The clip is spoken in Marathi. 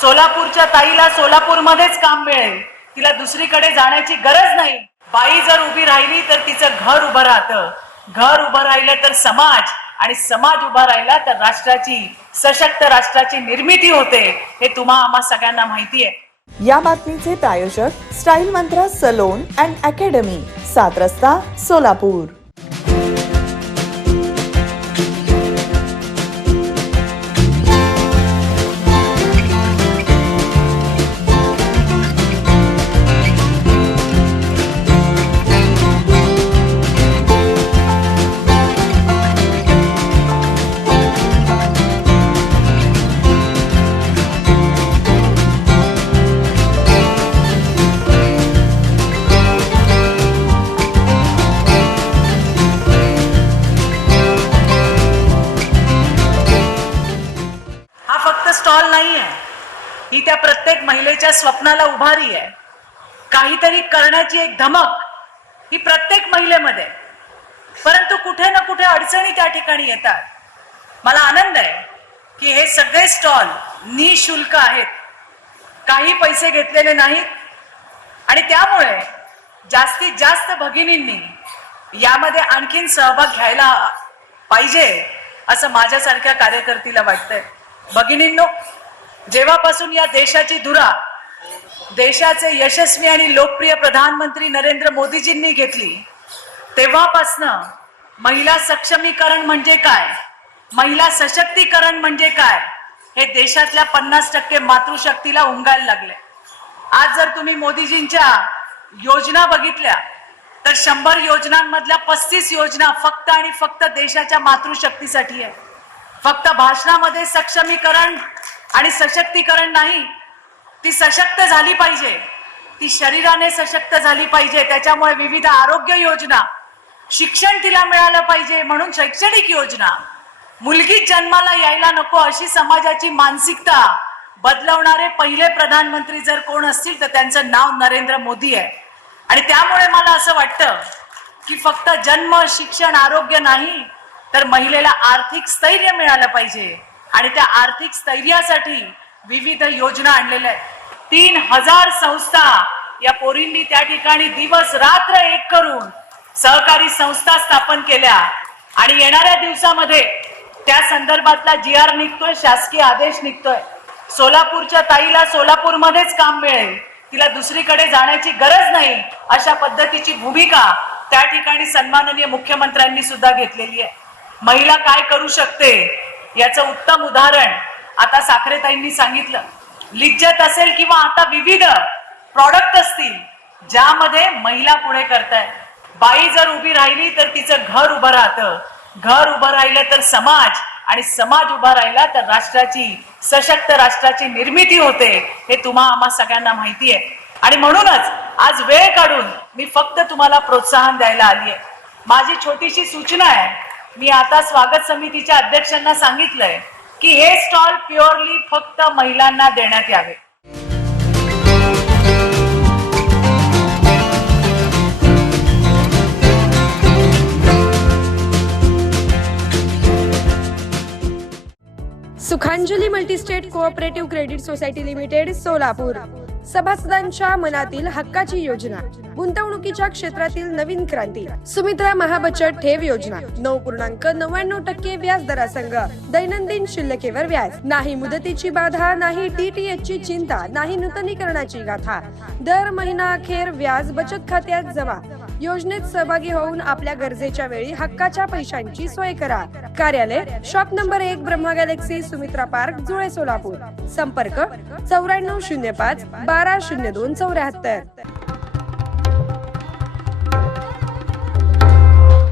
सोलापूरच्या ताईला सोलापूरमध्येच काम मिळेल, तिला दुसरीकडे जाण्याची गरज नाही. बाई जर उभी राहिली तर तिचं घर उभं राहतं, घर उभं राहिलं तर समाज, आणि समाज उभा राहिला तर राष्ट्राची, सशक्त राष्ट्राची निर्मिती होते. हे तुम्हा आम्हा सगळ्यांना माहिती आहे. या बातमीचे प्रायोजक स्टाईल मंत्र सलोन अँड अकॅडमी, 7 रस्ता, सोलापूर. स्टॉल नाही आहे, ही त्या प्रत्येक महिलेच्या स्वप्नाला उभारी आहे. काहीतरी करण्याची एक धमक ही प्रत्येक महिलेमध्ये, परंतु कुठे ना कुठे अडचणी त्या ठिकाणी येतात. मला आनंद आहे की हे सगळे स्टॉल निशुल्क आहेत, काही पैसे घेतलेले नाहीत, आणि त्यामुळे जास्तीत जास्त भगिनींनी यामध्ये आणखीन सहभाग घ्यायला पाहिजे असं माझ्यासारख्या कार्यकर्तीला वाटतंय. भगिनींनो, जेव्हापासून या देशाची धुरा देशाचे यशस्वी आणि लोकप्रिय प्रधानमंत्री नरेंद्र मोदीजींनी घेतली, तेव्हापासनं महिला सक्षमीकरण म्हणजे काय, महिला सशक्तीकरण म्हणजे काय, हे देशातल्या 50% मातृशक्तीला उमगायला लागले. आज जर तुम्ही मोदीजींच्या योजना बघितल्या तर 100 योजनांमधल्या 35 योजना फक्त आणि फक्त देशाच्या मातृशक्तीसाठी आहे. फक्त भाषणामध्ये सक्षमीकरण आणि सशक्तीकरण नाही, ती सशक्त झाली पाहिजे, ती शरीराने सशक्त झाली पाहिजे. त्याच्यामुळे विविध आरोग्य योजना, शिक्षण तिला मिळालं पाहिजे म्हणून शैक्षणिक योजना, मुलगी जन्माला यायला नको अशी समाजाची मानसिकता बदलवणारे पहिले प्रधानमंत्री जर कोण असतील तर त्यांचं नाव नरेंद्र मोदी आहे. आणि त्यामुळे मला असं वाटतं की फक्त जन्म, शिक्षण, आरोग्य नाही, तर महिलेला आर्थिक स्थैर्य मिळालं पाहिजे, आणि त्या आर्थिक स्थैर्यासाठी विविध योजना आणलेल्या आहेत. 3000 संस्था या पोरींनी त्या ठिकाणी दिवस रात्र एक करून सहकारी संस्था स्थापन केल्या, आणि येणाऱ्या दिवसामध्ये त्या संदर्भातला GR निघतोय, शासकीय आदेश निघतोय. सोलापूरच्या ताईला सोलापूरमध्येच काम मिळेल, तिला दुसरीकडे जाण्याची गरज नाही, अशा पद्धतीची भूमिका त्या ठिकाणी सन्माननीय मुख्यमंत्र्यांनी सुद्धा घेतलेली आहे. महिला काय करू शकते याचं उत्तम उदाहरण आता साखरेताईंनी सांगितलं. लिज्जत असेल किंवा आता विविध प्रॉडक्ट असतील ज्यामध्ये महिला पुढे करतायत. बाई जर उभी राहिली तर तिचं घर उभं राहतं, घर उभं राहिलं तर समाज, आणि समाज उभा राहिला तर राष्ट्राची, सशक्त राष्ट्राची निर्मिती होते. हे तुम्हा आम्हा सगळ्यांना माहिती आहे. आणि म्हणूनच आज वेळ काढून मी फक्त तुम्हाला प्रोत्साहन द्यायला आली आहे. माझी छोटीशी सूचना आहे, मी आता स्वागत समितीच्या अध्यक्षांना सांगितलंय की हे स्टॉल प्युअरली फक्त महिलांना देण्यात यावे. Sukhanjali multistate cooperative credit society limited, Solapur. सभासदांच्या मनातील हक्काची योजना, गुंतवणुकीच्या क्षेत्रातील नवीन क्रांती. सुमित्रा महाबचत ठेव योजना, 9.99% व्याज दरासंग, दैनंदिन शिल्लकेवर व्याज नाही, मुदतीची बाधा नाही, DTH ची चिंता नाही, नूतनीकरणाची गाथा. दर महिना अखेर व्याज बचत खात्यात जमा. योजनेत सहभागी होऊन आपल्या गरजेच्या वेळी हक्काच्या पैशांची सोय करा. कार्यालय shop number 1, Brahma Galaxy, Sumitra park, जुळे, सोलापूर. संपर्क 9405 120274.